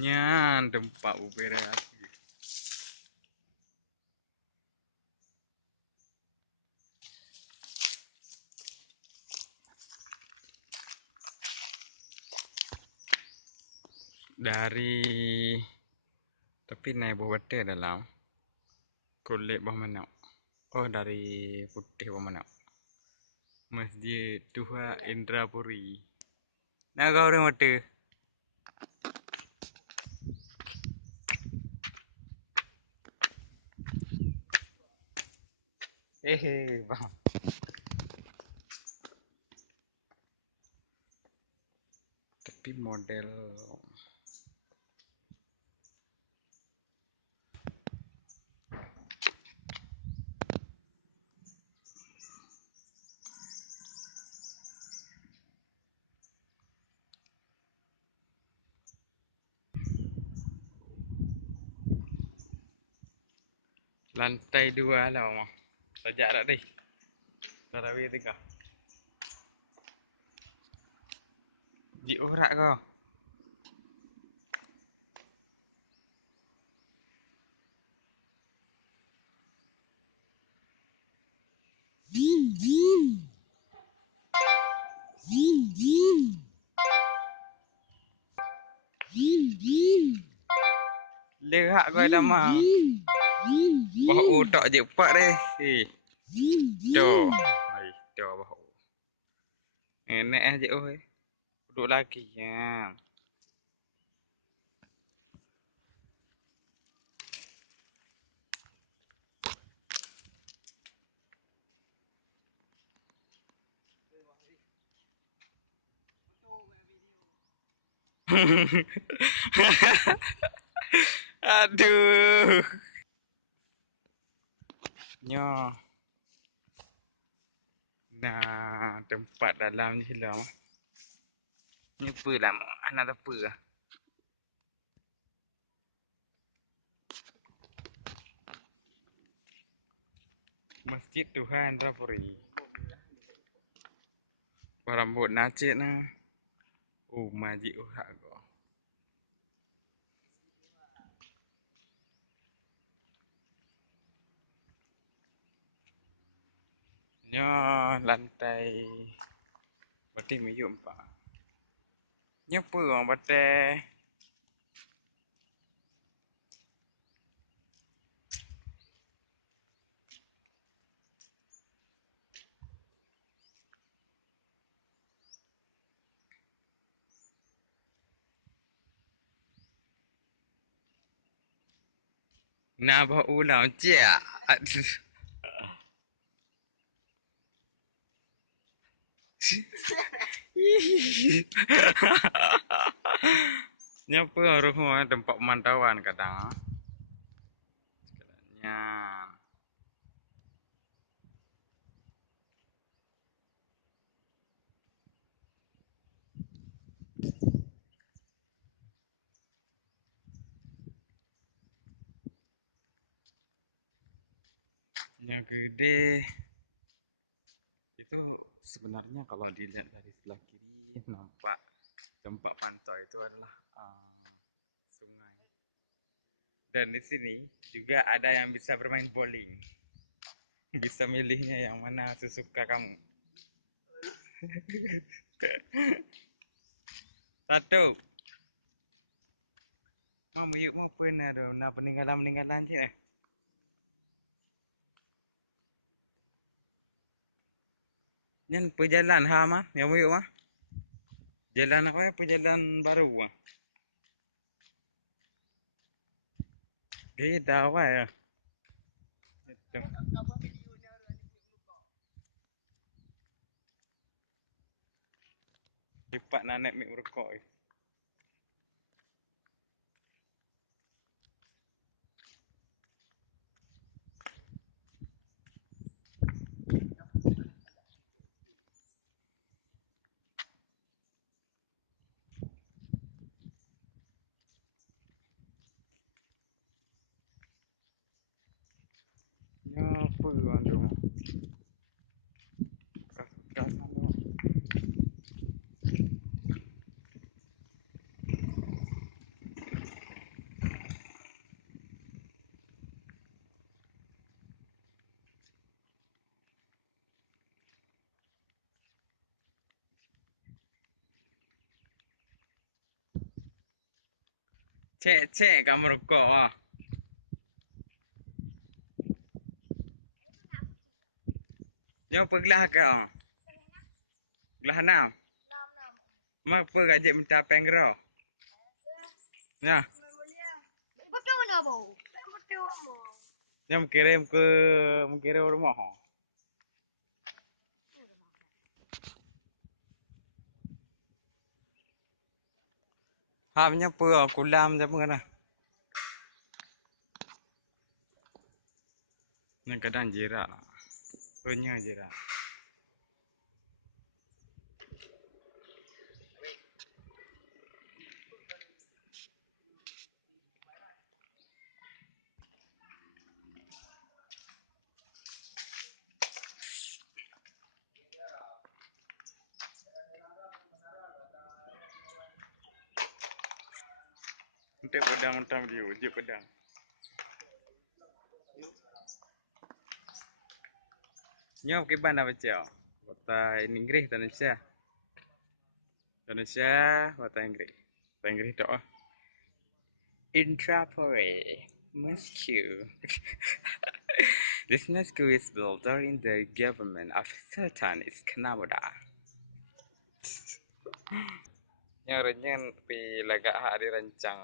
Nyan tempat beberapa. Dari tapi naik bawah bete dalam kulit bawah manau. Oh dari putih bawah manau. Masjid Tuha Indrapuri. Nah kau orang mata. Bang. Tapi model lantai 2 lah mah. Sajak dah deh. Tarawih 3. Di orak kau. Lerak kau dah mah. Bahu tak je pak deh. Tuh. Hai, tuh bahu. Enak aja oi. Duduk lagi ya. Aduh. Nyo. Nah, tempat dalam ni hilang. Ni apa lah? Anak apa lah? Masjid Tuhan Indrapuri. Rambut nacik nah. Oh, majik urak kau. Nyo, lantai. Berarti miyuk 4. Nyo apa orang batai? Nak bawa ulang cik. Ni apa orang tempat pemantauan kadang. Sekadangnya. Yang gede itu sebenarnya kalau dilihat dari sebelah kiri nampak tempat pantai itu adalah sungai. Dan di sini juga ada yang bisa bermain bowling. Bisa milihnya yang mana sesuka kamu. Satu. Mau miyuk mau pernah dah nak peninggalan je. Yang perjalanan ha mah, yang miyuk mah. Jalan apa ya? Perjalanan baru mah. Dia dah awal ya. Cepat nak naik mik merokok. Ya apa orang tu? Kas-kas mana? Cek kamu rokok. Ah. Nyo pergelah kau. Gelah enam. Mak apa gajik minta penggero. Nah, Betul mana bu? Betul apa? yang mengirim rumah. Hamnya apa? Kulam je apa kena? Ni kadang jirak lah. Punya jirak. Untuk pedang utama dia pedang. Nyo ke banda baca. Bahasa Inggris dan Indonesia. Indonesia bahasa Inggris. Bahasa Inggris tu ah. Intrapore, Moscow. This school is built during the government of Sultan Iskandar. Yang renyan pi lagak hak dirancang